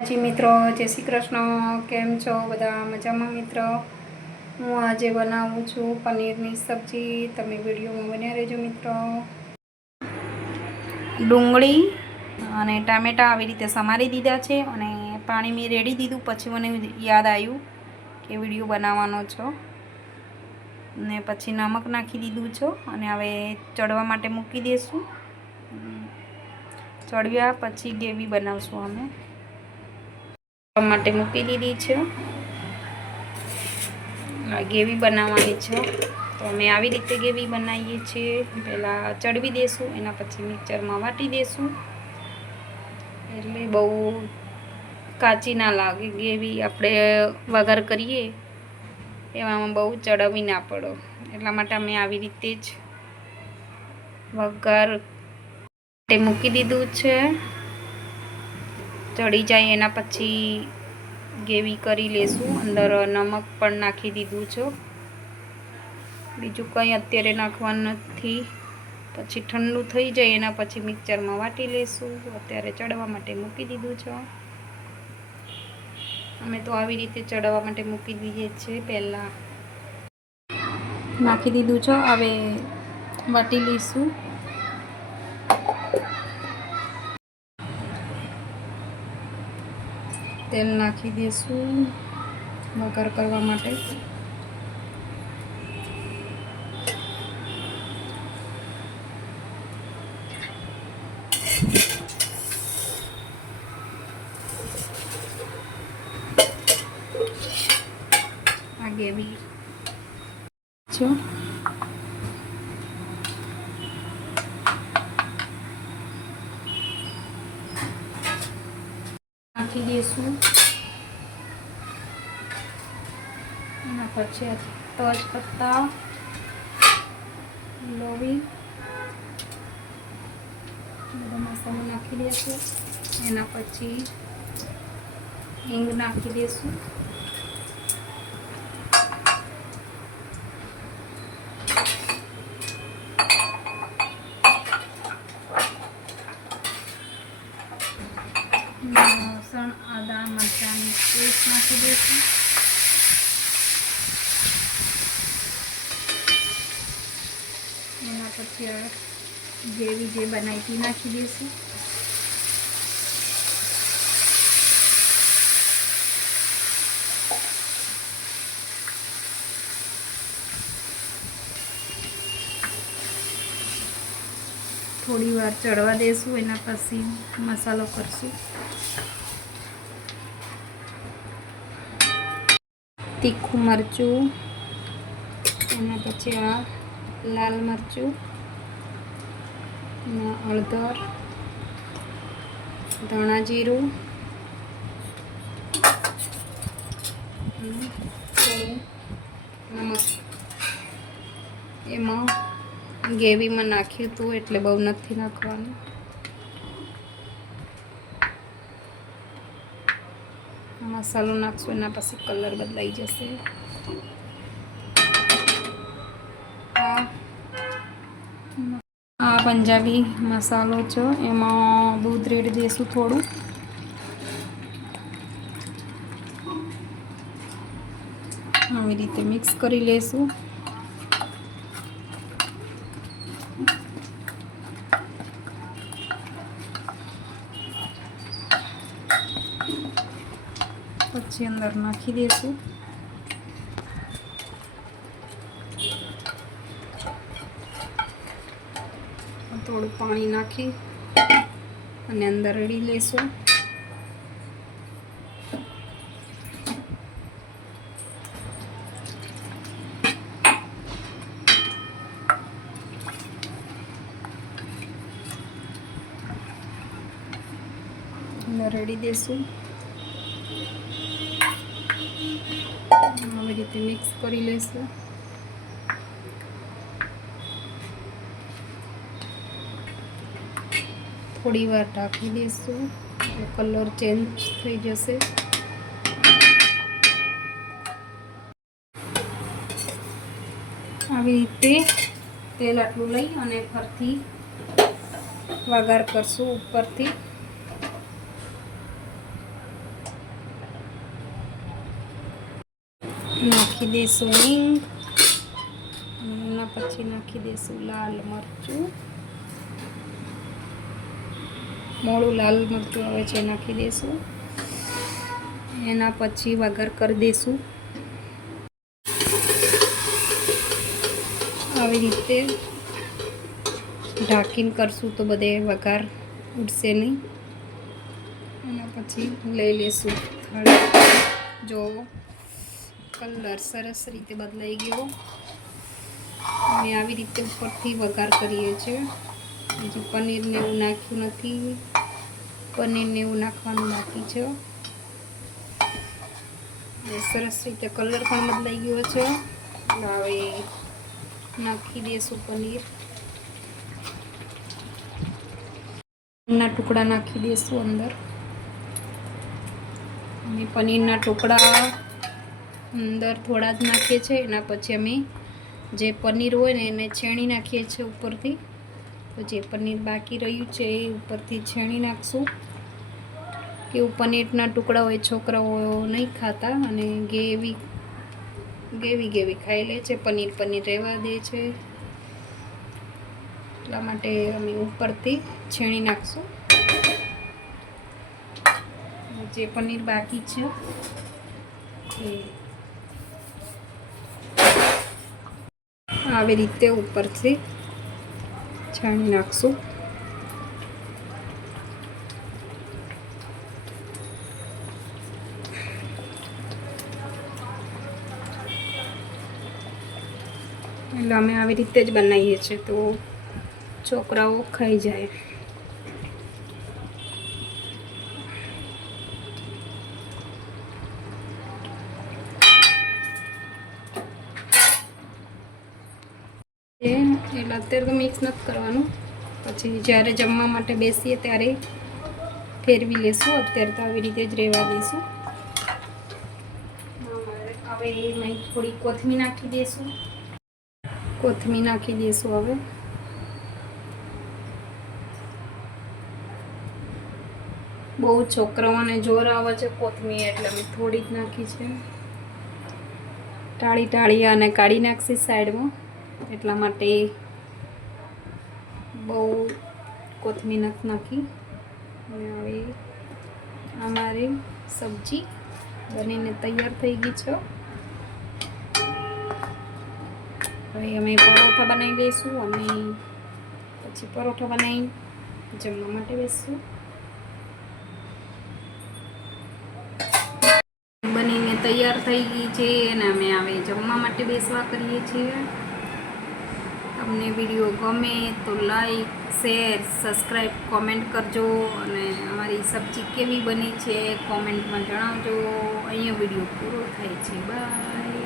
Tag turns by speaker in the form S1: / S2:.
S1: જી મિત્રો, જય શ્રી કૃષ્ણ. કેમ છો બધા? મજામાં મિત્રો? હું આજે બનાવું છું પનીરની સબ્જી. તમે વિડીયોમાં બન્યા રહેજો મિત્રો. ડુંગળી અને ટામેટાં આવી રીતે સમારી દીધા છે અને પાણી મેં રેડી દીધું. પછી મને યાદ આવ્યું કે વીડિયો બનાવવાનો છો. ને પછી નમક નાખી દીધું છો અને હવે ચડવા માટે મૂકી દઈશું ચડ્યા પછી ગ્રેવી બનાવશું અમે. માટે મૂકી દીધી છે. ગેવી બનાવવાની છે. તો અમે આવી રીતે ગેવી બનાવીએ છીએ. પહેલાં ચડવી દેશું, એના પછી મિક્સરમાં વાટી દેશું. એટલે બહુ કાચી ના લાગે ગેવી આપણે વઘાર કરીએ, એવામાં બહુ ચડવી ના પડો. એટલા માટે અમે આવી રીતે જ વઘાર માટે મૂકી દીધું છે. ચડી જાય એના પછી ગેવી કરી લેશું. અંદર નમક પણ નાખી દીધું છે. બીજું કંઈ અત્યારે નાખવાનું નથી. પછી ઠંડુ થઈ જાય એના પછી મિક્સરમાં વાટી લેશું. અત્યારે ચડવા માટે મૂકી દીધું છે. અમે તો આવી રીતે ચડવા માટે મૂકી દઈએ છીએ પહેલાં. નાખી દીધું છે. હવે વાટી લઈશું તેલ નાખી દઈશું વઘાર કરવા માટે. આ ગેવી છો નાખી દઈશું. એના પછી તજપત્તા પત્તા લોવી. બધો મસાલો નાખી દઈશું. એના પછી હિંગ નાખી દઈશું. પેસ્ટ નાખી દઈશું એના પછી ગ્રેવી જે બનાવી હતી નાખી દઈશું થોડી વાર ચડવા દેશું, એના પછી મસાલો કરશું. તીખું મરચું એના પછી આ લાલ મરચું અને હળદર, ધાણા જીરું નમક એમાં ગેવીમાં નાખ્યું હતું એટલે બહુ નથી નાખવાનું. મસાલો નાખશું એના પછી કલર બદલાઈ જશે. આ પંજાબી મસાલો છે. એમાં દૂધ રેડ દઈશું થોડું. આવી રીતે મિક્સ કરી લઈશું પછી અંદર નાખી દઈશું થોડું પાણી નાખી અને અંદર રેડી લઈશું અંદર રેડી દઈશું આવી રીતે મિક્સ કરી લઈશું. થોડી વાર ઢાંકી દઈશું. કલર ચેન્જ થઈ જશે. આવી રીતે તેલ આટલું લઈ અને ફરથી વઘાર કરશું ઉપરથી. નાખી દઈશું હિંગ. એના પછી નાખી દઈશું લાલ મરચું. મોડું લાલ મરચું આવે છે નાખી દઈશું એના પછી વઘાર કરી દઈશું આવી રીતે ઢાંકીને કરશું તો બધે વઘાર ઉડશે નહીં. એના પછી લઈ લઈશું જોવો કલર સરસ રીતે બદલાઈ ગયો. અમે આવી રીતે ઉપરથી વઘાર કરીએ છીએ. હજી પનીરને એવું નાખ્યું નથી. પનીરને એવું નાખવાનું બાકી છે. સરસ રીતે કલર પણ બદલાઈ ગયો છે. હવે નાખી દઈશું પનીર. ના ટુકડા નાખી દઈશું અંદર. અને પનીરના ટુકડા અંદર થોડા જ નાખીએ છીએ, એના પછી અમે જે પનીર હોય ને એને છેણી નાખીએ છીએ ઉપરથી. તો જે પનીર બાકી રહ્યું છે એ ઉપરથી છેણી નાખશું. કેવું પનીરના ટુકડા હોય, છોકરાઓ નહીં ખાતા અને ગેવી ગેવી ગેવી ખાઈ લે છે, પનીર પનીર રહેવા દે છે. એટલા માટે અમે ઉપરથી છેણી નાખશું. જે પનીર બાકી છે, એ આવી રીતે ઉપરથી છાણી નાખશું. એટલે અમે આવી રીતે જ બનાવીએ છીએ તો છોકરાઓ ખાઈ જાય એ એટલે અત્યારે તો મિક્સ નથી કરવાનું. પછી જ્યારે જમવા માટે બેસીએ ત્યારે ફેરવી લેશું. અત્યારે તો આવી રીતે જ રહેવા દઈશું. હવે એમાં થોડી કોથમી નાખી દઈશું કોથમી નાખી દઈશું હવે. બહુ છોકરાઓને જોર આવે છે કોથમી એટલે મેં થોડી જ નાખી છે. ટાળી ટાળી અને કાઢી નાખશે સાઈડમાં. એટલા માટે બહુ કોથમીર નથી નાખી. હવે અમારી સબ્જી બનીને તૈયાર થઈ ગઈ છે. હવે અમે પરોઠા બનાવી દઈશું અને પછી પરોઠા બનાવી જમવા માટે બેસીશું. બનીને તૈયાર થઈ ગઈ છે અને અમે હવે જમવા માટે બેસવા કરીએ છીએ. તમને વીડિયો ગમે તો લાઈક, શેર, સબસ્ક્રાઈબ, કોમેન્ટ કરજો અને અમારી સબ્જી કેવી બની છે કોમેન્ટમાં જણાવજો. અહીંયા વીડિયો પૂરો થાય છે. બાય.